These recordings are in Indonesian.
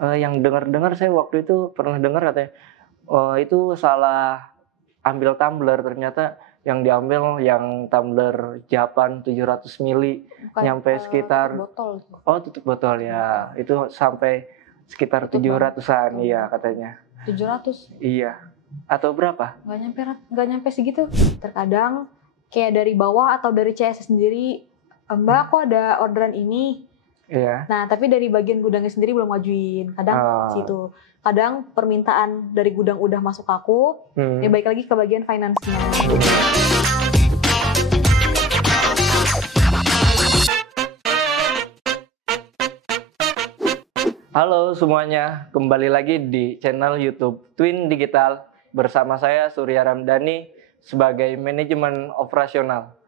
Yang dengar-dengar saya waktu itu pernah dengar katanya, itu salah ambil tumbler, ternyata yang diambil yang tumbler Japan 700 mili, Bukan, nyampe tutup sekitar botol. tutup botol ya, itu sampai sekitar Tutup 700-an banget. iya katanya. 700. Iya. Atau berapa? Nggak nyampe segitu. Terkadang kayak dari bawah atau dari CS sendiri, Mbak kok ada orderan ini. Iya. Nah, tapi dari bagian gudangnya sendiri belum ngajuin. Kadang situ. Kadang permintaan dari gudang udah masuk ke aku, ya balik lagi ke bagian finance-nya. Halo semuanya, kembali lagi di channel YouTube Twin Digital bersama saya Surya Ramdhani sebagai manajemen operasional.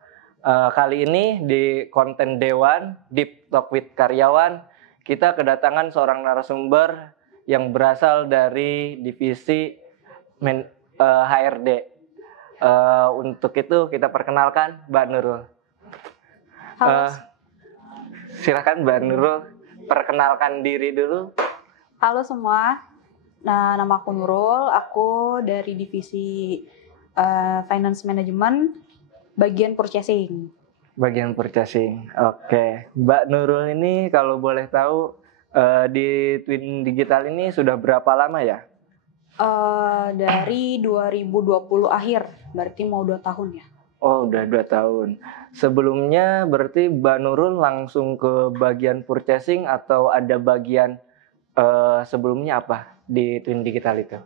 Kali ini di konten Dewan Deep Talk with Karyawan, kita kedatangan seorang narasumber yang berasal dari divisi HRD. Untuk itu kita perkenalkan Mbak Nurul. Halo. Silakan Mbak Nurul, perkenalkan diri dulu. Halo semua, nah, nama aku Nurul, aku dari divisi Finance Management, bagian purchasing. Bagian purchasing, oke. Mbak Nurul ini kalau boleh tahu di Twin Digital ini sudah berapa lama ya? Dari 2020 akhir, berarti mau 2 tahun ya. Oh, udah 2 tahun. Sebelumnya berarti Mbak Nurul langsung ke bagian purchasing atau ada bagian sebelumnya apa di Twin Digital itu?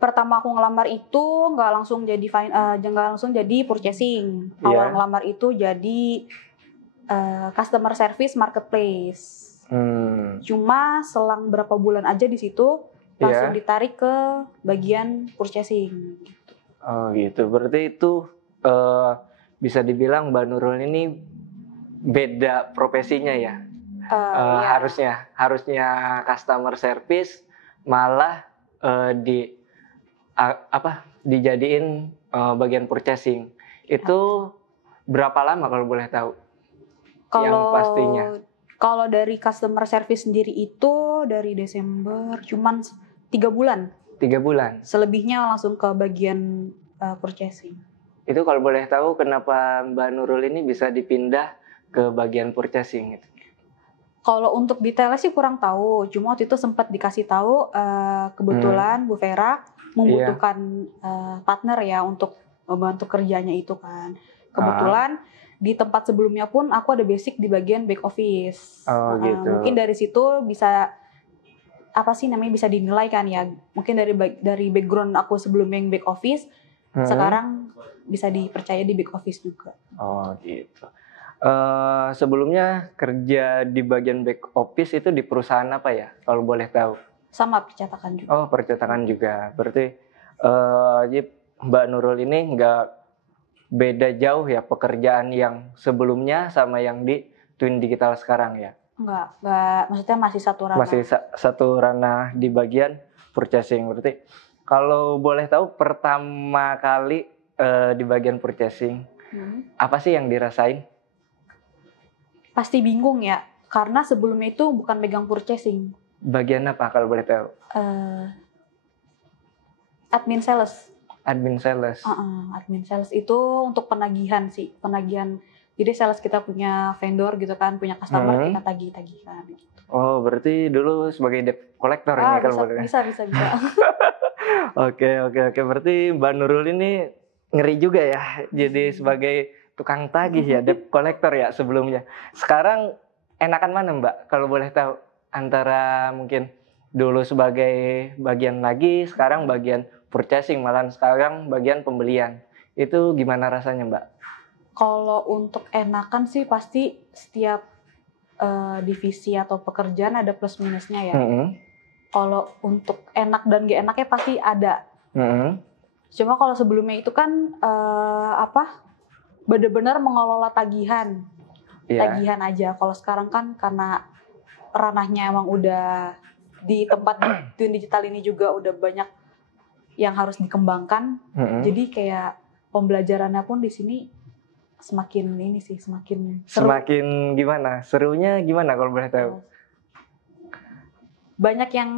Pertama aku ngelamar itu nggak langsung jadi purchasing. Awal ngelamar itu jadi customer service marketplace. Cuma selang berapa bulan aja di situ langsung ditarik ke bagian purchasing. Oh gitu, berarti itu bisa dibilang Mbak Nurul ini beda profesinya ya? Ya. Harusnya customer service malah dijadiin bagian purchasing. Itu berapa lama kalau boleh tahu? Yang pastinya. Kalau dari customer service sendiri itu dari Desember cuman 3 bulan. 3 bulan. Selebihnya langsung ke bagian purchasing. Itu kalau boleh tahu kenapa Mbak Nurul ini bisa dipindah ke bagian purchasing gitu? Kalau untuk detailnya sih kurang tahu. Cuma waktu itu sempat dikasih tahu kebetulan Bu Vera membutuhkan partner ya untuk membantu kerjanya itu kan. Kebetulan di tempat sebelumnya pun aku ada basic di bagian back office. Gitu. Mungkin dari situ bisa bisa dinilai kan ya. Mungkin dari background aku sebelumnya yang back office, sekarang bisa dipercaya di back office juga. Oh gitu. Sebelumnya kerja di bagian back office itu di perusahaan apa ya? Kalau boleh tahu? Sama percetakan juga. Oh, percetakan juga. Berarti Mbak Nurul ini nggak beda jauh ya pekerjaan yang sebelumnya sama yang di Twin Digital sekarang ya? Enggak, maksudnya masih satu ranah. Masih satu ranah di bagian purchasing. Berarti kalau boleh tahu pertama kali di bagian purchasing, apa sih yang dirasain? Pasti bingung ya, karena sebelumnya itu bukan megang purchasing. Bagian apa kalau boleh tahu? Admin sales. Admin sales. Admin sales itu untuk penagihan sih, penagihan. Jadi sales kita punya vendor gitu kan, punya customer kita tagih-tagihkan gitu. Oh, berarti dulu sebagai debt collector ini kalau boleh. Bisa. Oke. Berarti Mbak Nurul ini ngeri juga ya, jadi sebagai tukang tagih ya, debt collector ya sebelumnya. Sekarang enakan mana Mbak kalau boleh tahu? Antara mungkin dulu sebagai bagian lagi, sekarang bagian purchasing, malah sekarang bagian pembelian. Itu gimana rasanya Mbak? Kalau untuk enakan sih pasti setiap divisi atau pekerjaan ada plus minusnya ya. Kalau untuk enak dan gak enaknya pasti ada. Cuma kalau sebelumnya itu kan benar-benar mengelola tagihan. Tagihan aja. Kalau sekarang kan karena ranahnya emang udah di tempat Twin Digital ini juga udah banyak yang harus dikembangkan. Jadi kayak pembelajarannya pun di sini semakin seru. Semakin gimana? Serunya gimana kalau boleh tahu? banyak yang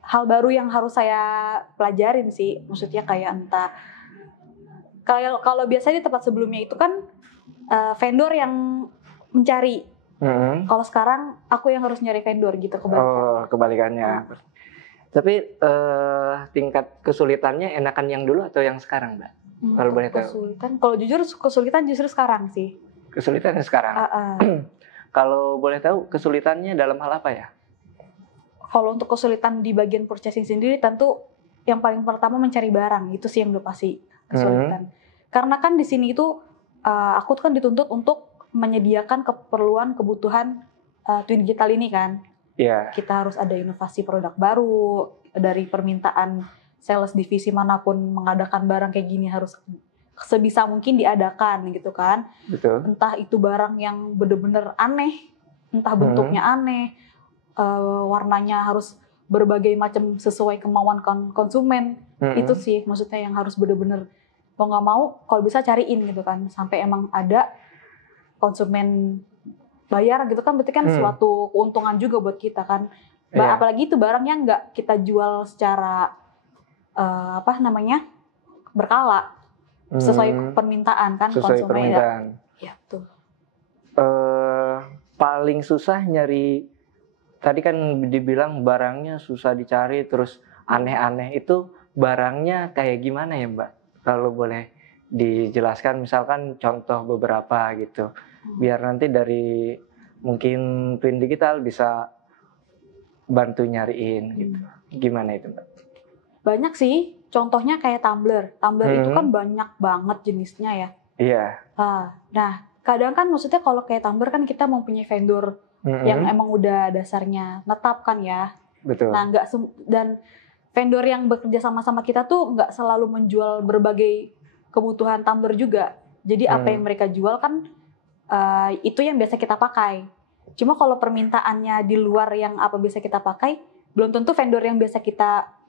hal baru yang harus saya pelajarin sih. Maksudnya kayak entah kalau biasanya di tempat sebelumnya itu kan vendor yang mencari. Kalau sekarang aku yang harus nyari vendor gitu kebalikannya. Oh, kebalikannya. Tapi tingkat kesulitannya enakan yang dulu atau yang sekarang, Mbak? Kalau boleh tahu. Kesulitan. Kalau jujur kesulitan justru sekarang sih. Kesulitannya sekarang. Kalau boleh tahu kesulitannya dalam hal apa ya? Kalau untuk kesulitan di bagian purchasing sendiri tentu yang paling pertama mencari barang, itu sih yang udah pasti kesulitan. Karena kan di sini itu aku tuh kan dituntut untuk menyediakan kebutuhan Twin Digital ini kan. Yeah. Kita harus ada inovasi produk baru, dari permintaan sales divisi manapun mengadakan barang kayak gini harus sebisa mungkin diadakan gitu kan. Betul. Entah itu barang yang bener-bener aneh, entah bentuknya aneh, warnanya harus berbagai macam sesuai kemauan konsumen. Itu sih maksudnya yang harus bener-bener mau nggak mau kalau bisa cariin gitu kan, sampai emang ada konsumen bayar gitu kan, berarti kan suatu keuntungan juga buat kita kan. Apalagi itu barangnya nggak kita jual secara berkala, sesuai permintaan kan sesuai konsumen. Permintaan. Ya tuh. Paling susah nyari, tadi kan dibilang barangnya susah dicari terus aneh-aneh, itu barangnya kayak gimana ya Mbak? Kalau boleh dijelaskan misalkan contoh beberapa gitu, biar nanti dari mungkin Twin Digital bisa bantu nyariin gitu. Gimana itu Mbak? Banyak sih, contohnya kayak tumbler. Tumbler itu kan banyak banget jenisnya ya. Iya. Nah, kadang kan maksudnya kalau kayak tumbler kan kita mempunyai vendor yang emang udah dasarnya netap kan ya. Betul. Nah, dan vendor yang bekerja sama-sama kita tuh nggak selalu menjual berbagai kebutuhan tumbler juga. Jadi apa yang mereka jual kan itu yang biasa kita pakai. Cuma kalau permintaannya di luar yang apa biasa kita pakai, belum tentu vendor yang biasa kita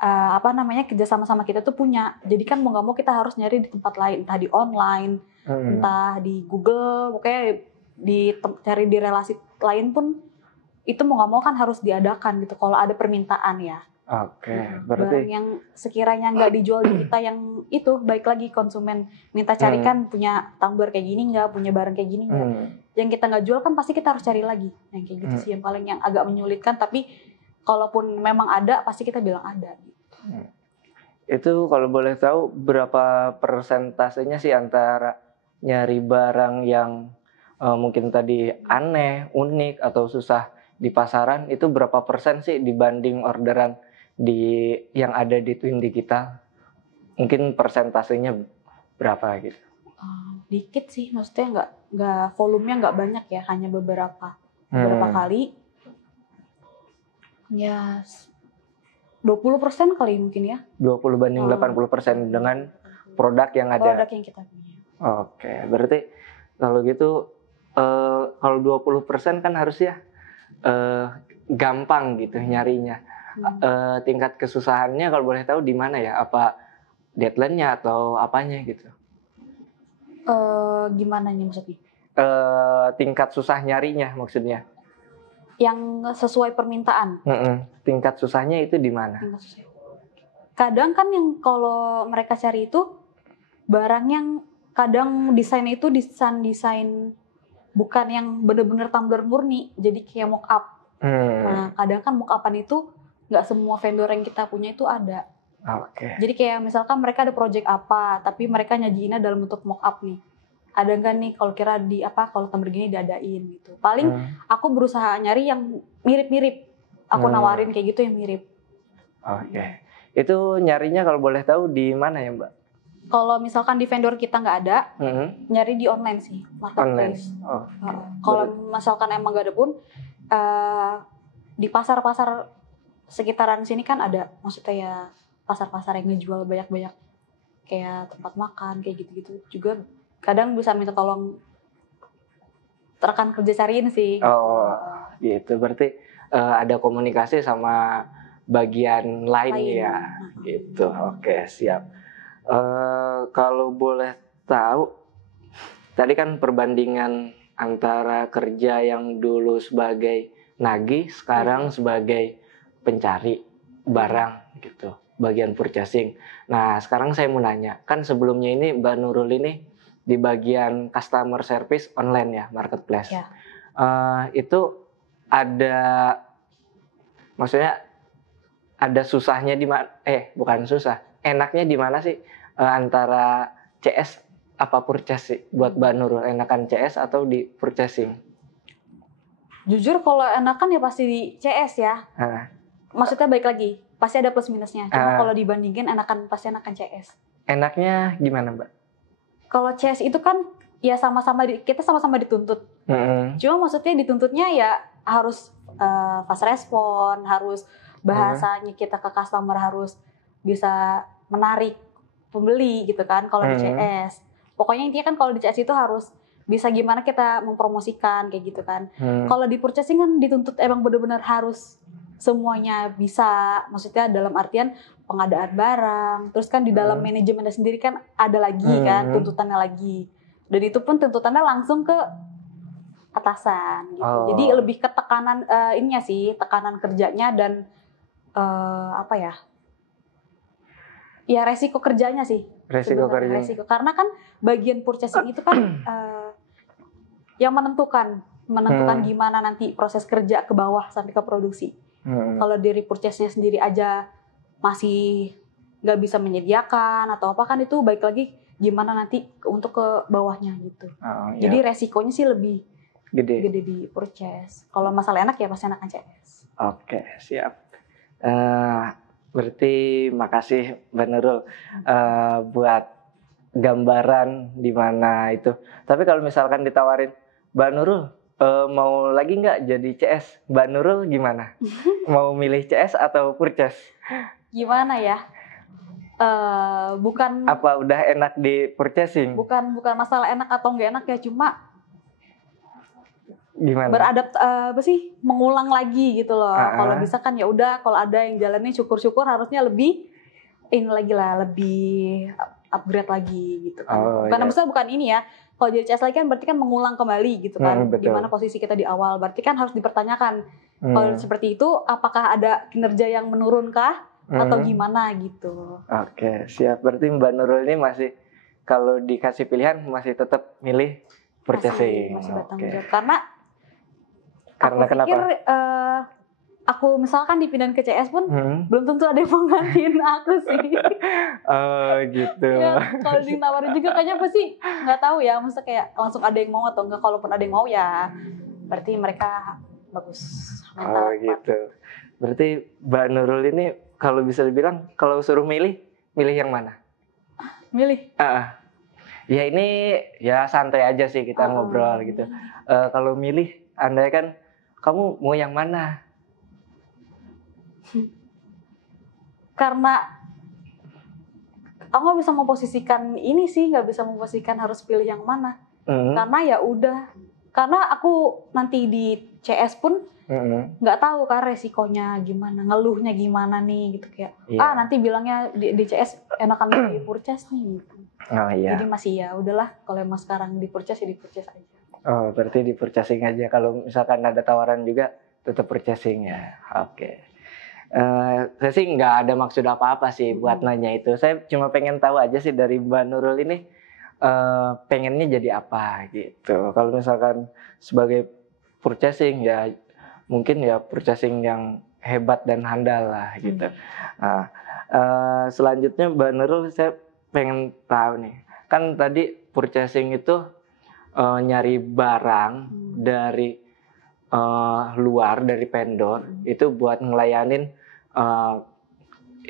kerja sama-sama kita tuh punya. Jadi kan mau nggak mau kita harus nyari di tempat lain, entah di online, entah di Google, pokoknya cari di relasi lain pun itu mau nggak mau kan harus diadakan gitu kalau ada permintaan ya. Oke, berarti barang yang sekiranya nggak dijual di kita yang itu, baik lagi konsumen minta carikan punya tumbler kayak gini nggak, punya barang kayak gini nggak, yang kita nggak jual kan pasti kita harus cari lagi. Yang kayak gitu sih yang paling yang agak menyulitkan, tapi kalaupun memang ada pasti kita bilang ada. Itu kalau boleh tahu berapa persentasenya sih antara nyari barang yang mungkin tadi aneh, unik atau susah di pasaran, itu berapa persen sih dibanding orderan yang ada di Twin Digital? Mungkin persentasenya berapa gitu? Dikit sih, maksudnya nggak volumenya nggak banyak ya, hanya beberapa kali. Ya 20% kali mungkin ya. 20 banding 80% dengan produk yang ada. Produk yang kita punya. Oke, berarti kalau gitu kalau 20% kan harusnya gampang gitu nyarinya. Tingkat kesusahannya kalau boleh tahu di mana ya? Apa deadline-nya atau apanya gitu? Gimana nih maksudnya? Tingkat susah nyarinya maksudnya. Yang sesuai permintaan. Tingkat susahnya itu di mana? Kadang kan yang kalau mereka cari itu barang yang kadang desainnya itu desain bukan yang benar-benar tumbler murni, jadi kayak mock up. Nah, kadang kan mock upan itu nggak semua vendor yang kita punya itu ada. Jadi kayak misalkan mereka ada project apa, tapi mereka nyajiinnya dalam bentuk mock up nih. Ada nggak nih kalau kira kalau tumbler gini diadain gitu. Paling aku berusaha nyari yang mirip-mirip. Aku nawarin kayak gitu yang mirip. Itu nyarinya kalau boleh tahu di mana ya Mbak? Kalau misalkan di vendor kita nggak ada, nyari di online sih, marketplace. Kalau misalkan emang nggak ada pun, di pasar-pasar sekitaran sini kan ada, maksudnya ya pasar-pasar yang ngejual banyak-banyak kayak tempat makan kayak gitu-gitu juga. Kadang bisa minta tolong rekan kerja cariin sih. Gitu. Berarti ada komunikasi sama bagian lain. Ya, gitu. Oke, siap. Kalau boleh tahu, tadi kan perbandingan antara kerja yang dulu sebagai nagih, sekarang sebagai pencari barang gitu, bagian purchasing. Nah, sekarang saya mau nanya, kan sebelumnya ini Mbak Nurul ini di bagian customer service online ya, marketplace. Ya. Itu ada, maksudnya ada susahnya di mana? Bukan susah, enaknya di mana sih antara CS apa purchasing? Buat Mbak Nurul, enakan CS atau di purchasing? Jujur kalau enakan ya pasti di CS ya. Maksudnya baik lagi, pasti ada plus minusnya. Cuma kalau dibandingin pasti enakan CS. Enaknya gimana, Mbak? Kalau CS itu kan ya kita sama-sama dituntut. Cuma maksudnya dituntutnya ya harus fast respon, harus bahasanya kita ke customer harus bisa menarik pembeli gitu kan kalau di CS. Pokoknya intinya kan kalau di CS itu harus bisa gimana kita mempromosikan kayak gitu kan. Kalau di purchasing kan dituntut emang benar-benar harus semuanya bisa, maksudnya dalam artian pengadaan barang, terus kan di dalam manajemennya sendiri kan ada lagi kan tuntutannya lagi, dan itu pun tuntutannya langsung ke atasan gitu. Jadi lebih ke tekanan ininya sih, tekanan kerjanya dan apa ya? Ya resiko kerjanya sih. Resiko karena kan bagian purchasing itu kan yang menentukan gimana nanti proses kerja ke bawah sampai ke produksi. Kalau dari purchase-nya sendiri aja masih nggak bisa menyediakan atau apa, kan itu baik lagi gimana nanti untuk ke bawahnya gitu. Jadi resikonya sih lebih gede di purchase. Kalau masalah enak ya pasti enakan CS. Oke, siap. Berarti makasih Mbak Nurul buat gambaran di mana itu. Tapi kalau misalkan ditawarin, Mbak Nurul mau lagi nggak jadi CS? Mbak Nurul gimana? Mau milih CS atau purchase? Gimana ya? Bukan. Apa udah enak di purchasing? Bukan masalah enak atau nggak enak ya, cuma gimana? Mengulang lagi gitu loh. Kalau bisa kan ya udah, kalau ada yang jalannya syukur-syukur, harusnya lebih lebih upgrade lagi gitu kan. Bukan ini ya. Kalau jadi CS lagi kan berarti kan mengulang kembali gitu kan. Gimana posisi kita di awal. Berarti kan harus dipertanyakan. Kalau seperti itu apakah ada kinerja yang menurunkah atau gimana gitu. Oke, siap. Berarti Mbak Nurul ini masih kalau dikasih pilihan masih tetap milih purchasing. Masih bertanggung jawab. Karena kenapa? Aku misalkan dipindahin ke CS pun belum tentu ada yang mau gantiin aku sih. Gitu. Ya, kalau ditawarin juga kayaknya pasti nggak tahu ya, maksudnya kayak langsung ada yang mau atau enggak. Kalaupun ada yang mau ya berarti mereka bagus. Gitu. Berarti Mbak Nurul ini kalau bisa dibilang kalau suruh milih yang mana? Milih? Ya ini ya santai aja sih kita ngobrol gitu. Kalau milih, andai kan kamu mau yang mana? Karena aku nggak bisa memposisikan ini sih, nggak bisa memposisikan harus pilih yang mana. Karena ya udah, karena aku nanti di CS pun nggak tahu kan resikonya gimana, ngeluhnya gimana nih gitu, kayak nanti bilangnya di CS enakan di purchase nih gitu. Jadi masih ya udahlah, kalau emang sekarang di purchase ya di purchase aja. Berarti di purchasing aja. Kalau misalkan ada tawaran juga tetap purchasing ya. Oke. Saya sih nggak ada maksud apa-apa sih buat nanya itu. Saya cuma pengen tahu aja sih dari Mbak Nurul ini pengennya jadi apa gitu. Kalau misalkan sebagai purchasing ya mungkin ya purchasing yang hebat dan handal lah gitu. Selanjutnya Mbak Nurul, saya pengen tahu nih. Kan tadi purchasing itu nyari barang dari luar, dari vendor itu buat ngelayanin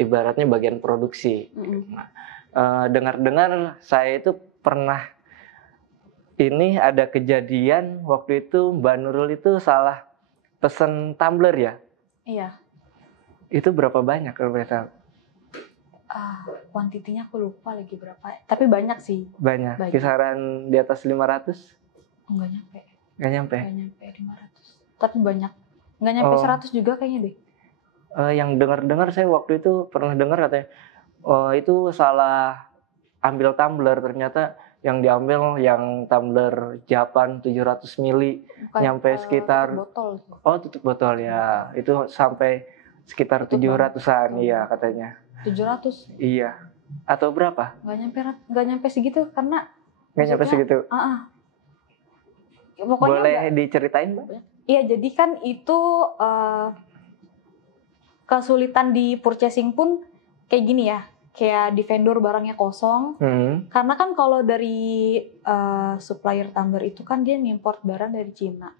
ibaratnya bagian produksi. Dengar-dengar saya itu pernah ini ada kejadian waktu itu Mbak Nurul itu salah pesen tumbler ya? Iya. Itu berapa banyak kalau boleh tahu? Kuantitinya aku lupa lagi berapa, tapi banyak sih. Banyak. Kisaran di atas 500? Enggak nyampe. Nggak nyampe 500. Tapi banyak. Nggak nyampe 100 juga kayaknya deh. Yang dengar-dengar saya waktu itu pernah dengar katanya itu salah ambil tumbler, ternyata yang diambil yang tumbler Japan 700 mili Bukan, nyampe sekitar botol. tutup botol ya. Itu sampai sekitar Tutup 700-an banget. iya katanya. 700. Iya. Atau berapa? Nggak nyampe segitu karena Nggak nyampe segitu. Ya, pokoknya boleh diceritain, Mbak? Iya, jadi kan itu kesulitan di purchasing pun kayak gini ya. Kayak di vendor barangnya kosong. Karena kan kalau dari supplier tumbler itu kan dia import barang dari Cina.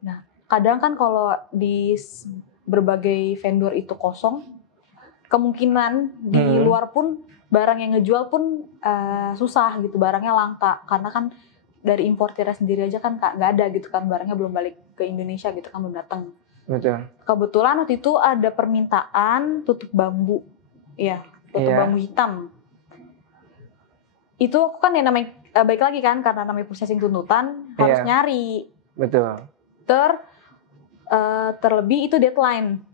Nah, kadang kan kalau di berbagai vendor itu kosong, kemungkinan di luar pun barang yang ngejual pun susah gitu, barangnya langka. Karena kan dari importirnya sendiri aja kan nggak ada gitu kan, barangnya belum balik ke Indonesia gitu kan, belum datang. Betul. Kebetulan waktu itu ada permintaan tutup bambu, ya tutup bambu hitam. Itu aku kan ya namanya baik lagi kan karena namanya processing tuntutan harus nyari. Betul. Terlebih itu deadline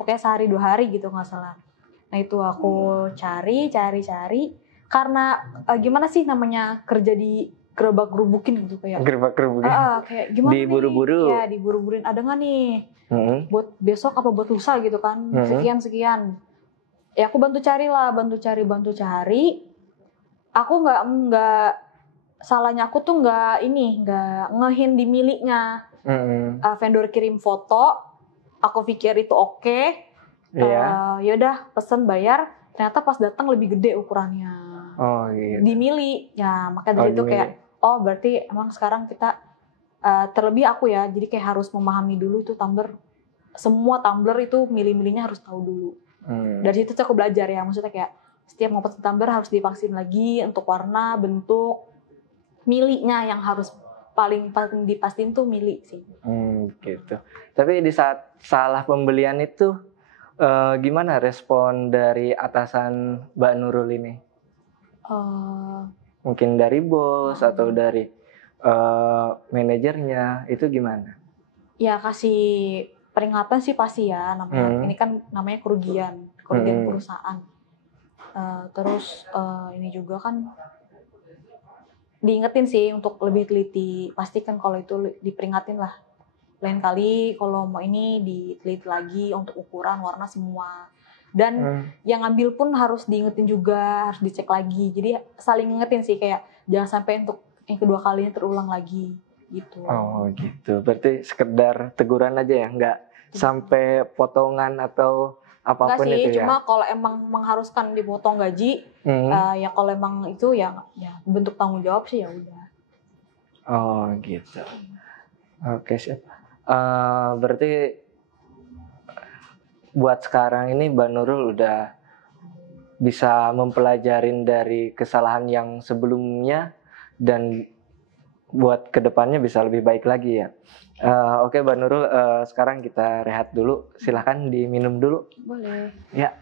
pokoknya sehari 2 hari gitu nggak salah. Nah itu aku cari karena gimana sih namanya kerja di gerobak-gerubukin gitu kayak. Gerobak-gerubukin. Kayak gimana diburu-buru. Ya diburu-buruin, ada nggak nih buat besok apa buat lusa gitu kan, sekian. Ya aku bantu cari. Aku nggak salahnya aku tuh nggak ngehin di miliknya. Vendor kirim foto, aku pikir itu oke. Yaudah pesen bayar, ternyata pas datang lebih gede ukurannya. Gitu. Di mili. Ya makanya dari itu kayak berarti emang sekarang kita terlebih aku ya, jadi kayak harus memahami dulu itu tumbler. Semua tumbler itu mili-milinya harus tahu dulu. Dari situ aku belajar ya, maksudnya kayak setiap mau pesen tumbler harus divaksin lagi untuk warna, bentuk, milinya yang harus paling dipastiin tuh mili sih. Gitu. Tapi di saat salah pembelian itu gimana respon dari atasan Mbak Nurul ini? Mungkin dari bos atau dari manajernya itu gimana? Ya kasih peringatan sih pasti ya, namanya ini kan namanya kerugian perusahaan. Terus ini juga kan diingetin sih untuk lebih teliti. Pastikan kalau itu diperingatin lah. Lain kali kalau mau ini diteliti lagi untuk ukuran, warna semua. Dan yang ngambil pun harus diingetin juga, harus dicek lagi. Jadi saling ngingetin sih, kayak jangan sampai untuk yang kedua kalinya terulang lagi gitu. Gitu. Berarti sekedar teguran aja ya, nggak sampai potongan atau apapun. Enggak sih, itu ya. cuma kalau emang mengharuskan dipotong gaji, ya kalau emang itu ya bentuk tanggung jawab sih ya udah. Gitu. Oke, siap. Berarti buat sekarang ini Mbak Nurul udah bisa mempelajarin dari kesalahan yang sebelumnya dan buat kedepannya bisa lebih baik lagi ya. Oke Mbak Nurul, sekarang kita rehat dulu. Silahkan diminum dulu. Boleh. Ya,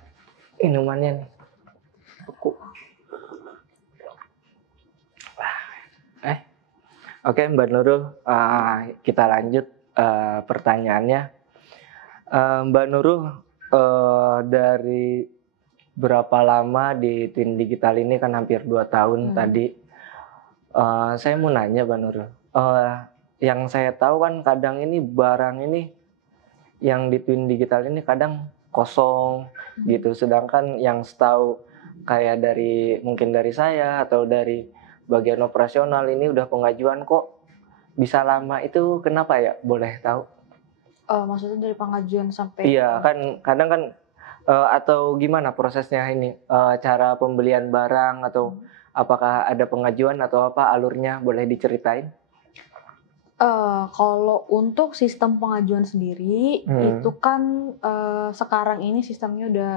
minumannya nih. Oke Mbak Nurul, kita lanjut pertanyaannya. Mbak Nurul, dari berapa lama di Twin Digital ini, kan hampir 2 tahun tadi. Saya mau nanya Mbak Nurul, yang saya tahu kan kadang ini barang ini yang di Twin Digital ini kadang kosong gitu, sedangkan yang setahu kayak mungkin dari saya atau dari bagian operasional ini udah pengajuan kok bisa lama, itu kenapa ya, boleh tahu? Maksudnya dari pengajuan sampai? Iya kan kadang kan atau gimana prosesnya ini, cara pembelian barang atau apakah ada pengajuan atau apa alurnya, boleh diceritain? Kalau untuk sistem pengajuan sendiri itu kan sekarang ini sistemnya udah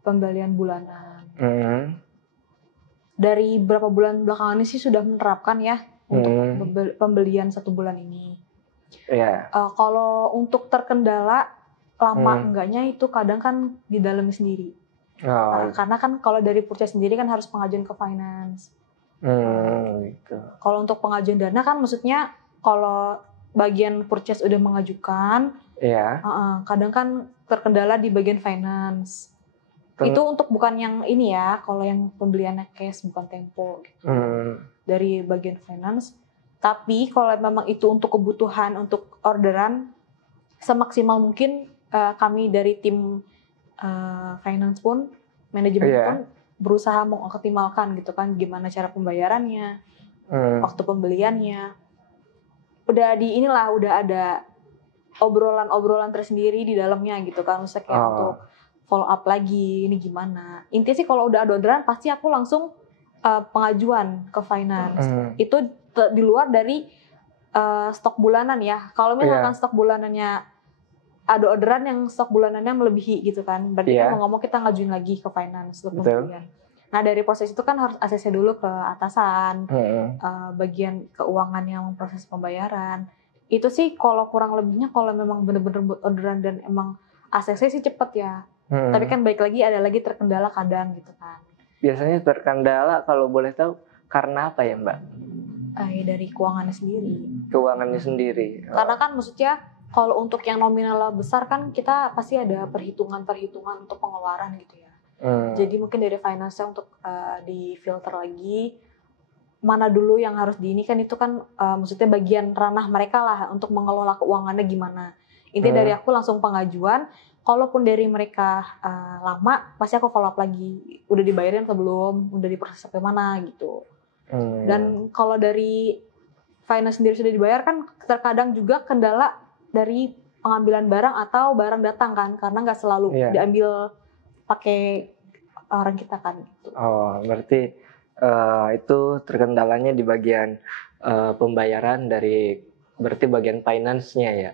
pembelian bulanan. Dari berapa bulan belakangan ini sih sudah menerapkan ya untuk pembelian 1 bulan ini. Kalau untuk terkendala lama enggaknya itu kadang kan di dalamnya sendiri. Karena kan kalau dari purchase sendiri kan harus pengajuan ke finance. Gitu. Kalau untuk pengajuan dana kan maksudnya kalau bagian purchase udah mengajukan, kadang kan terkendala di bagian finance. Itu untuk bukan yang ini ya, kalau yang pembeliannya cash bukan tempo. dari bagian finance. Tapi kalau memang itu untuk kebutuhan untuk orderan, semaksimal mungkin kami dari tim finance pun, manajemen pun berusaha mengoptimalkan gitu kan, gimana cara pembayarannya, waktu pembeliannya. Udah ada obrolan tersendiri di dalamnya gitu kan, misalnya kayak untuk follow up lagi ini gimana. Intinya sih kalau udah ada orderan pasti aku langsung pengajuan ke finance. Itu di luar dari stok bulanan ya. Kalau misalkan stok bulanannya ada orderan yang stok bulanannya melebihi gitu kan, berarti kan mau ngomong kita ngajuin lagi ke finance untuk pembelian. Nah dari proses itu kan harus ACC dulu ke atasan, bagian keuangan yang memproses pembayaran. Itu sih kalau kurang lebihnya kalau memang bener-bener buat orderan dan emang ACC sih cepet ya. Tapi kan baik lagi ada lagi terkendala kadang gitu kan. Biasanya terkendala kalau boleh tahu karena apa ya Mbak? Dari keuangannya sendiri. Keuangannya sendiri. Karena kan maksudnya kalau untuk yang nominalnya besar kan kita pasti ada perhitungan untuk pengeluaran gitu ya. Jadi mungkin dari finance untuk di filter lagi mana dulu yang harus di ini kan itu kan maksudnya bagian ranah mereka lah untuk mengelola keuangannya gimana. Intinya dari aku langsung pengajuan, kalaupun dari mereka lama pasti aku follow up lagi, udah dibayarin sebelum, udah diproses sampai mana gitu. Dan kalau dari finance sendiri sudah dibayar kan terkadang juga kendala dari pengambilan barang atau barang datang kan, karena nggak selalu diambil pakai orang kita kan gitu. Berarti itu terkendalanya di bagian pembayaran dari berarti bagian finance-nya ya.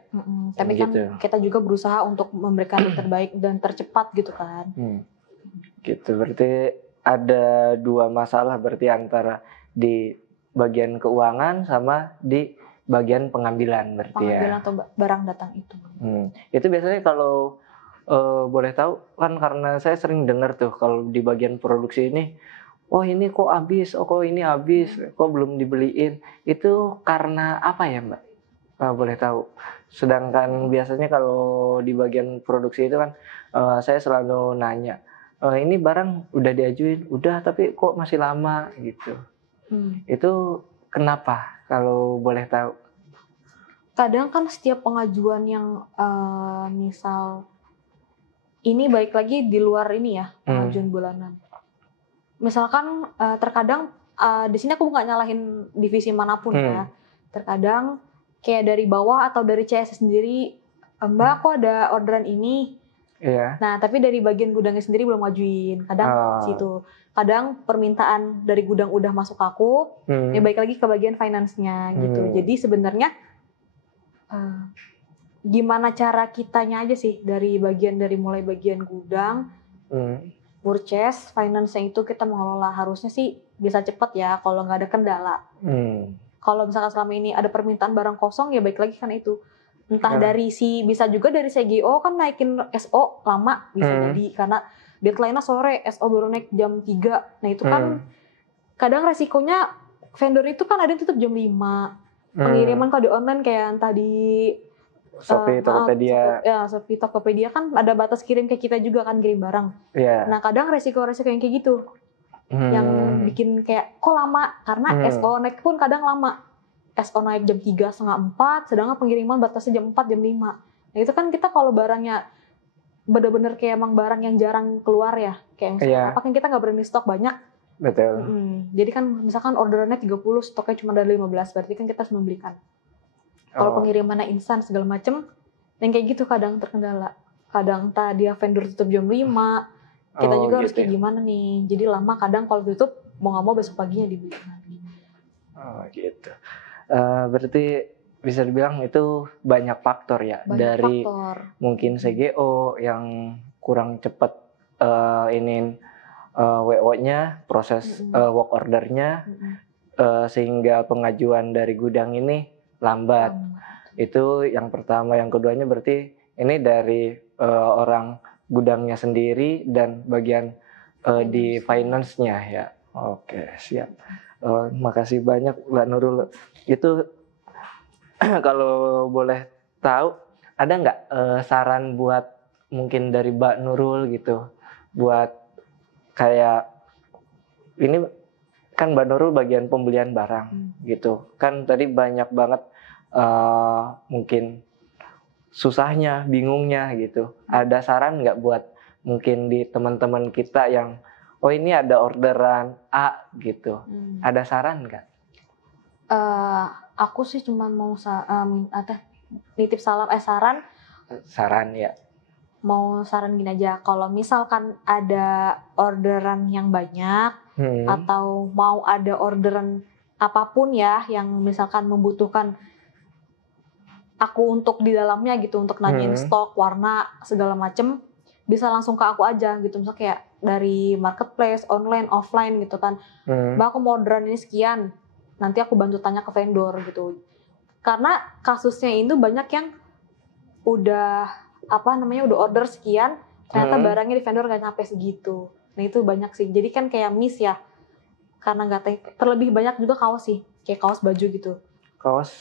Tapi kan gitu. Kita juga berusaha untuk memberikan yang terbaik dan tercepat gitu kan. Gitu berarti ada dua masalah berarti antara di bagian keuangan sama di bagian pengambilan berarti pengambilan atau barang datang itu. Itu biasanya kalau boleh tahu kan karena saya sering dengar tuh kalau di bagian produksi ini, ini kok habis, kok ini habis, kok belum dibeliin. Itu karena apa ya Mbak? Boleh tahu. Sedangkan biasanya kalau di bagian produksi itu kan saya selalu nanya, ini barang udah diajuin, udah tapi kok masih lama gitu. Itu kenapa kalau boleh tahu? Kadang kan setiap pengajuan yang misal ini balik lagi di luar ini ya, pengajuan bulanan. Misalkan terkadang di sini aku nggak nyalahin divisi manapun ya. Terkadang kayak dari bawah atau dari CS sendiri, Mbak kok ada orderan ini. Nah tapi dari bagian gudangnya sendiri belum ngajuin. Kadang situ. Kadang permintaan dari gudang udah masuk ke aku, ya balik lagi ke bagian finance-nya gitu. Jadi sebenarnya gimana cara kitanya aja sih dari mulai bagian gudang, purchase, finance-nya itu kita mengelola harusnya sih bisa cepat ya kalau nggak ada kendala. Kalau misalkan selama ini ada permintaan barang kosong ya baik lagi kan itu. Entah bisa juga dari CGO kan naikin SO lama bisa jadi karena deadline-nya sore, SO baru naik jam 3. Nah itu kan kadang resikonya vendor itu kan ada yang tutup jam 5. Pengiriman kode online kayak entah di Shopee, Tokopedia. Shopee, Tokopedia kan ada batas kirim ke kita juga kan kirim barang. Nah kadang resiko yang kayak gitu yang bikin kayak kok lama karena SO naik pun kadang lama. SO naik jam 3, setengah 4, sedangkan pengiriman batasnya jam 4, jam 5. Nah itu kan kita kalau barangnya bener-bener kayak emang barang yang jarang keluar ya, kayak misalnya apa kan kita nggak berani stok banyak. Betul. Jadi kan misalkan orderannya 30, stoknya cuma ada 15, berarti kan kita harus membelikan. Kalau pengirimannya instan segala macem, yang kayak gitu kadang terkendala. Kadang dia vendor tutup jam 5, kita juga harus kayak gimana nih. Jadi lama kadang kalau tutup, mau nggak mau besok paginya dibeli lagi. Gitu. Berarti bisa dibilang itu banyak faktor ya. Dari mungkin CGO yang kurang cepat WO-nya, proses work order-nya, sehingga pengajuan dari gudang ini lambat. Itu yang pertama. Yang keduanya berarti ini dari orang gudangnya sendiri dan bagian di finance-nya ya. Oke, siap. Makasih banyak Mbak Nurul. Itu kalau boleh tahu ada nggak saran buat mungkin dari Mbak Nurul gitu buat kayak ini kan Mbak Nurul bagian pembelian barang gitu. Kan tadi banyak banget mungkin susahnya, bingungnya gitu. Ada saran nggak buat mungkin di teman-teman kita yang oh ini ada orderan A gitu. Ada saran nggak? Aku sih cuma mau nitip saran. Saran ya. Mau saran gini aja, kalau misalkan ada orderan yang banyak atau mau ada orderan apapun ya yang misalkan membutuhkan aku untuk di dalamnya gitu, untuk nanyain stok, warna, segala macem, bisa langsung ke aku aja gitu. Misalnya kayak dari marketplace, online, offline gitu kan. Mbak, aku mau orderan ini sekian, nanti aku bantu tanya ke vendor gitu. Karena kasusnya itu banyak yang udah udah order sekian, ternyata barangnya di vendor nggak nyampe segitu. Nah itu banyak sih, jadi kan kayak miss ya, karena nggak terlebih banyak juga kaos sih, kayak kaos baju gitu. Kaos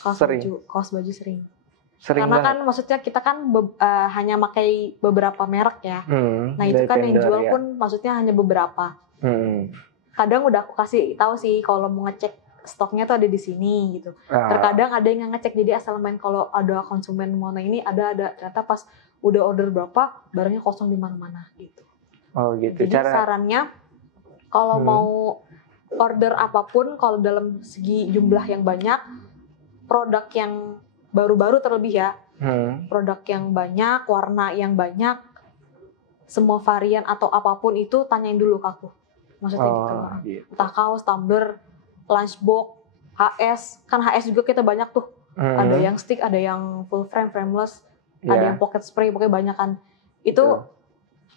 baju sering karena banget. kan maksudnya kita kan hanya pakai beberapa merek ya. Nah itu kan yang jual pun maksudnya hanya beberapa. Kadang udah aku kasih tahu sih kalau mau ngecek stoknya tuh ada di sini gitu. Terkadang ada yang ngecek, jadi asal main kalau ada konsumen mau ini ada ternyata pas udah order berapa barangnya kosong di mana-mana gitu. Oh gitu. Jadi sarannya kalau mau order apapun, kalau dalam segi jumlah yang banyak, produk yang baru-baru terlebih ya, produk yang banyak, warna yang banyak, semua varian atau apapun itu tanyain dulu ke aku. Maksudnya gitu. Entah kaos, tumbler, lunchbox, HS, kan HS juga kita banyak tuh. Ada yang stick, ada yang full frame, frameless, ada yang pocket spray, pokoknya banyak kan. Itu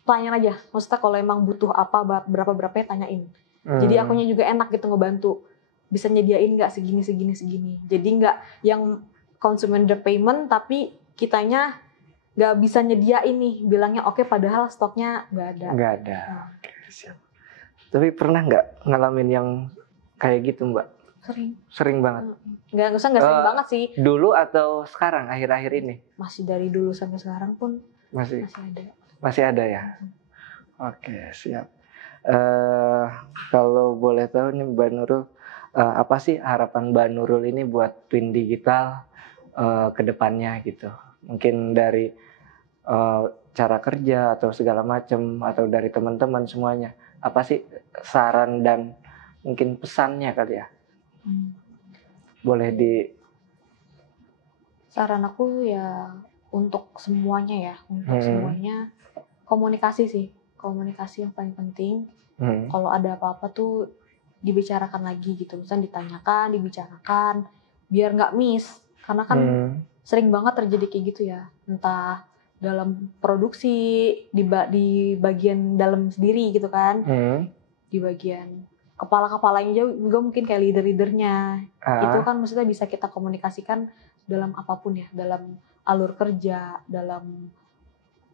tanyain aja. Maksudnya kalau emang butuh apa, berapa-berapanya tanyain. Jadi akunya juga enak gitu ngebantu. Bisa nyediain nggak segini. Jadi nggak yang consumer payment tapi kitanya nggak bisa nyediain nih. Bilangnya oke, padahal stoknya nggak ada. Nggak ada. Oke, siap. Tapi pernah nggak ngalamin yang kayak gitu, Mbak? Sering banget. Nggak sering banget sih. Dulu atau sekarang akhir-akhir ini? Masih dari dulu sampai sekarang pun masih ada. Masih ada ya. Oke, siap. Kalau boleh tahu nih Mbak Nurul, apa sih harapan Mbak Nurul ini buat Twin Digital ke depannya gitu? Mungkin dari cara kerja atau segala macam, atau dari teman-teman semuanya. Apa sih saran dan mungkin pesannya kali ya? Boleh di... Saran aku ya untuk semuanya semuanya komunikasi sih. Komunikasi yang paling penting. Kalau ada apa-apa tuh dibicarakan lagi gitu. Misalnya ditanyakan, dibicarakan, biar nggak miss. Karena kan sering banget terjadi kayak gitu ya. Entah dalam produksi, di bagian dalam sendiri gitu kan. Di bagian kepala-kepalanya juga mungkin kayak leader-leadernya. Itu kan maksudnya bisa kita komunikasikan dalam apapun ya. Dalam alur kerja, dalam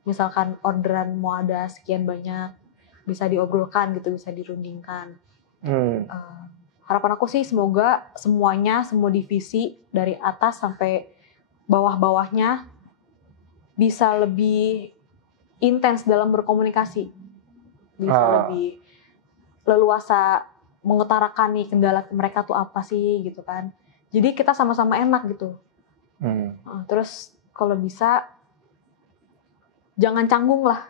misalkan orderan mau ada sekian banyak, bisa diobrolkan gitu, bisa dirundingkan. Harapan aku sih semoga semuanya, semua divisi dari atas sampai bawah-bawahnya bisa lebih intens dalam berkomunikasi, bisa lebih leluasa mengutarakan nih kendala mereka tuh apa sih gitu kan. Jadi kita sama-sama enak gitu. Terus kalau bisa jangan canggung lah.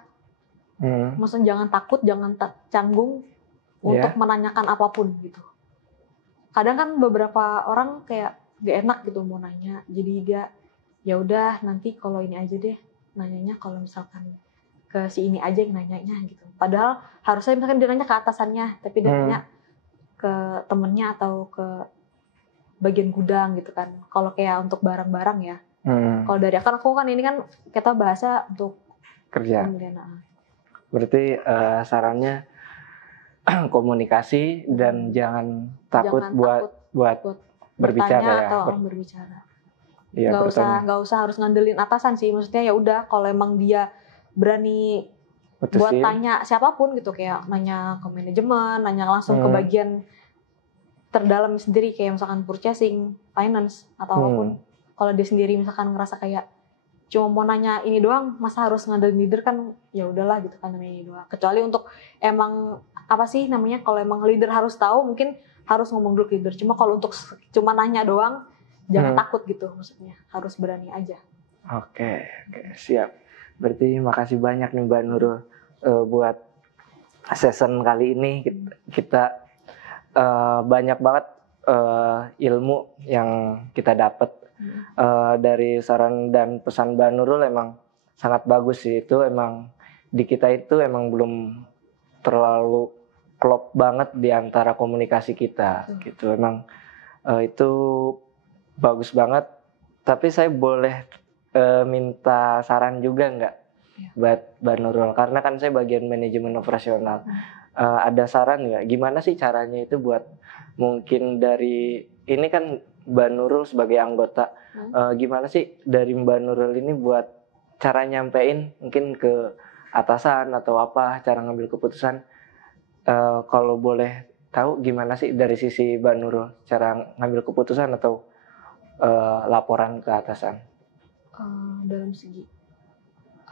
Maksudnya jangan takut, jangan canggung untuk menanyakan apapun gitu. Kadang kan beberapa orang kayak gak enak gitu mau nanya. Jadi dia ya udah nanti kalau ini aja deh nanyanya, kalau misalkan ke si ini aja yang nanyanya gitu. Padahal harusnya misalkan dia nanya ke atasannya, tapi dia nanya ke temennya atau ke bagian gudang gitu kan. Kalau kayak untuk barang-barang ya. Kalau dari aku kan ini kan kita bahasa untuk kerja. Berarti sarannya komunikasi dan jangan takut buat berbicara ya. Berbicara. Iya, nggak usah harus ngandelin atasan sih. Maksudnya ya udah kalau emang dia berani buat tanya siapapun gitu, kayak nanya ke manajemen, nanya langsung ke bagian terdalam sendiri kayak misalkan purchasing, finance atau apapun. Kalau dia sendiri misalkan ngerasa kayak cuma mau nanya ini doang, masa harus ngandelin leader kan, ya udahlah gitu kan, namanya ini doang. Kecuali untuk emang apa sih namanya, kalau emang leader harus tahu mungkin harus ngomong dulu ke leader. Cuma kalau untuk cuma nanya doang, jangan takut gitu, maksudnya harus berani aja. Oke, siap. Berarti makasih banyak nih Mbak Nurul buat session kali ini. Kita banyak banget ilmu yang kita dapat dari saran dan pesan Mbak Nurul. Emang sangat bagus sih. Itu emang di kita itu emang belum terlalu klop banget di antara komunikasi kita gitu. Emang itu bagus banget. Tapi saya boleh minta saran juga nggak buat Mbak Nurul? Karena kan saya bagian manajemen operasional. Ada saran nggak? Gimana sih caranya itu buat, mungkin dari ini kan Mbak Nurul sebagai anggota, gimana sih dari Mbak Nurul ini buat cara nyampein mungkin ke atasan atau apa, cara ngambil keputusan? Kalau boleh tahu gimana sih dari sisi Mbak Nurul cara ngambil keputusan atau laporan ke atasan? Dalam segi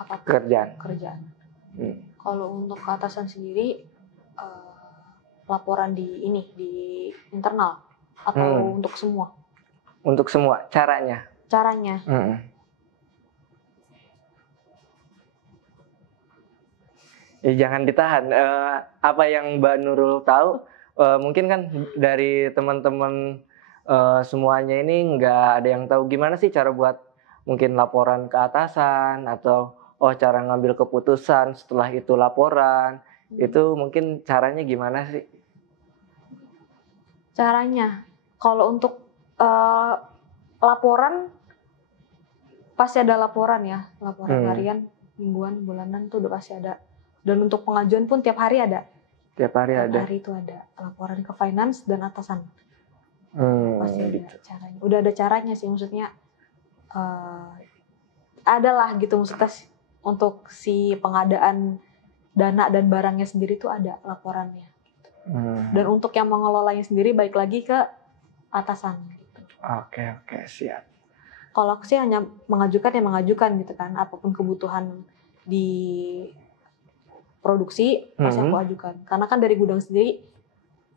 apa? Kerjaan. Kalau untuk ke atasan sendiri, laporan di internal atau untuk semua? Untuk semua, caranya. Ya, jangan ditahan. Apa yang Mbak Nurul tahu, mungkin kan dari teman-teman semuanya ini nggak ada yang tahu gimana sih cara buat mungkin laporan ke atasan, atau cara ngambil keputusan setelah itu laporan. Itu mungkin caranya gimana sih? Caranya, kalau untuk laporan pasti ada laporan ya, laporan harian, mingguan, bulanan tuh udah pasti ada. Dan untuk pengajuan pun tiap hari ada. Tiap hari itu ada laporan ke finance dan atasan. Pasti ada gitu. caranya. Udah ada caranya sih, maksudnya adalah gitu, maksudnya untuk si pengadaan dana dan barangnya sendiri tuh ada laporannya. Dan untuk yang mengelolanya sendiri baik lagi ke atasan. Gitu. Oke, siap. Kalau aku sih hanya mengajukan gitu kan, apapun kebutuhan di produksi pasti aku ajukan. Karena kan dari gudang sendiri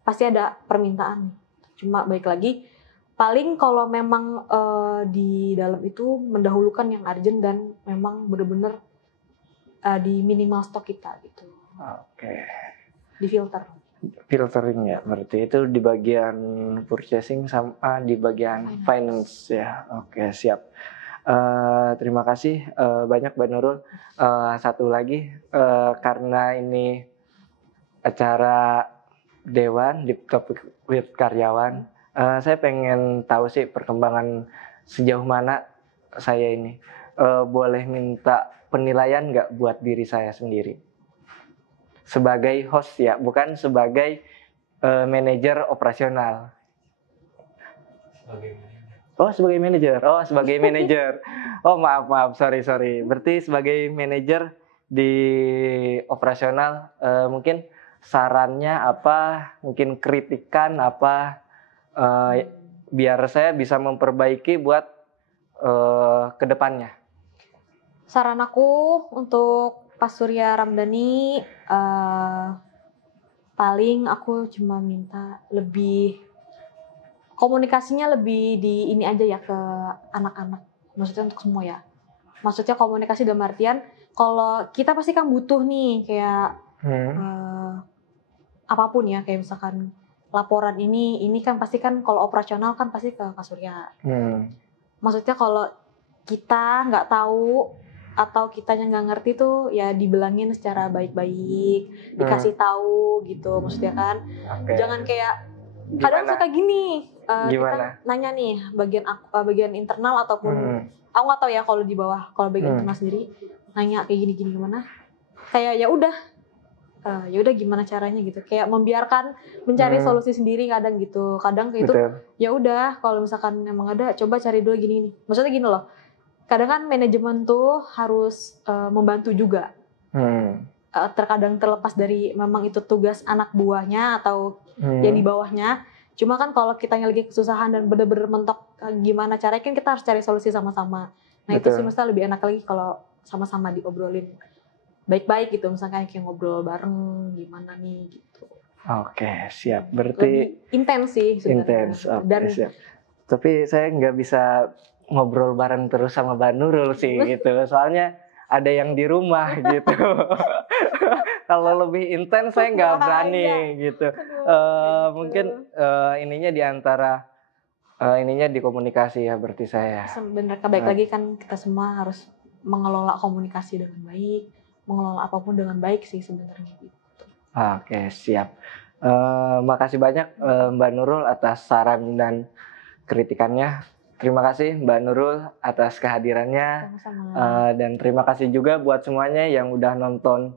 pasti ada permintaan. Cuma baik lagi, paling kalau memang di dalam itu mendahulukan yang urgent dan memang benar-benar di minimal stok kita gitu. Oke. Di Filtering ya, berarti itu di bagian purchasing sama di bagian finance ya. Oke, siap. Terima kasih banyak Mbak Nurul. Satu lagi, karena ini acara Dewan di topik with karyawan, saya pengen tahu sih perkembangan sejauh mana saya ini. Boleh minta penilaian nggak buat diri saya sendiri sebagai host ya, bukan sebagai manajer operasional. Sebagai manajer. Maaf, sorry. Berarti sebagai manajer di operasional, mungkin sarannya apa, mungkin kritikan apa, biar saya bisa memperbaiki buat kedepannya. Saran aku untuk Pak Surya Ramdhani, paling aku cuma minta lebih komunikasinya lebih di ini aja ya ke anak-anak, maksudnya untuk semua ya. Maksudnya komunikasi dalam artian kalau kita pasti kan butuh nih kayak apapun ya, kayak misalkan laporan ini kan pasti kan kalau operasional kan pasti ke Pak Surya. Maksudnya kalau kita nggak tahu atau kitanya nggak ngerti tuh ya dibilangin secara baik-baik, dikasih tahu gitu, maksudnya kan. Jangan kayak kadang suka gini, kita nanya nih bagian internal ataupun aku nggak tahu ya kalau di bawah, kalau bagian internal sendiri nanya kayak gini gimana, kayak ya udah gimana caranya gitu, kayak membiarkan mencari solusi sendiri kadang gitu. Kadang kayak itu ya udah kalau misalkan emang ada coba cari dulu gini. Maksudnya gini loh, kadang kan manajemen tuh harus membantu juga. Terkadang terlepas dari memang itu tugas anak buahnya atau yang di bawahnya. Cuma kan kalau kitanya lagi kesusahan dan bener-bener mentok gimana caranya, kan kita harus cari solusi sama-sama. Nah itu sih mesti lebih enak lagi kalau sama-sama diobrolin baik-baik gitu, misalkan kayak ngobrol bareng gimana nih gitu. Oke, siap. Berarti lebih intens sih sebenarnya. Intens. Dan siap. Tapi saya nggak bisa ngobrol bareng terus sama Mbak Nurul sih gitu. Soalnya ada yang di rumah gitu. Kalau lebih intens saya nggak berani gitu. Mungkin ininya di antara ininya di komunikasi ya berarti saya. Sebenarnya baik lagi kan kita semua harus mengelola komunikasi dengan baik, mengelola apapun dengan baik sih sebenarnya gitu. Oke, siap. Makasih banyak Mbak Nurul atas saran dan kritikannya. Terima kasih Mbak Nurul atas kehadirannya. Dan terima kasih juga buat semuanya yang udah nonton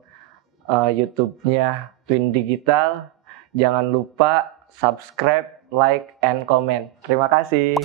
YouTube-nya Twin Digital. Jangan lupa subscribe, like, and comment. Terima kasih.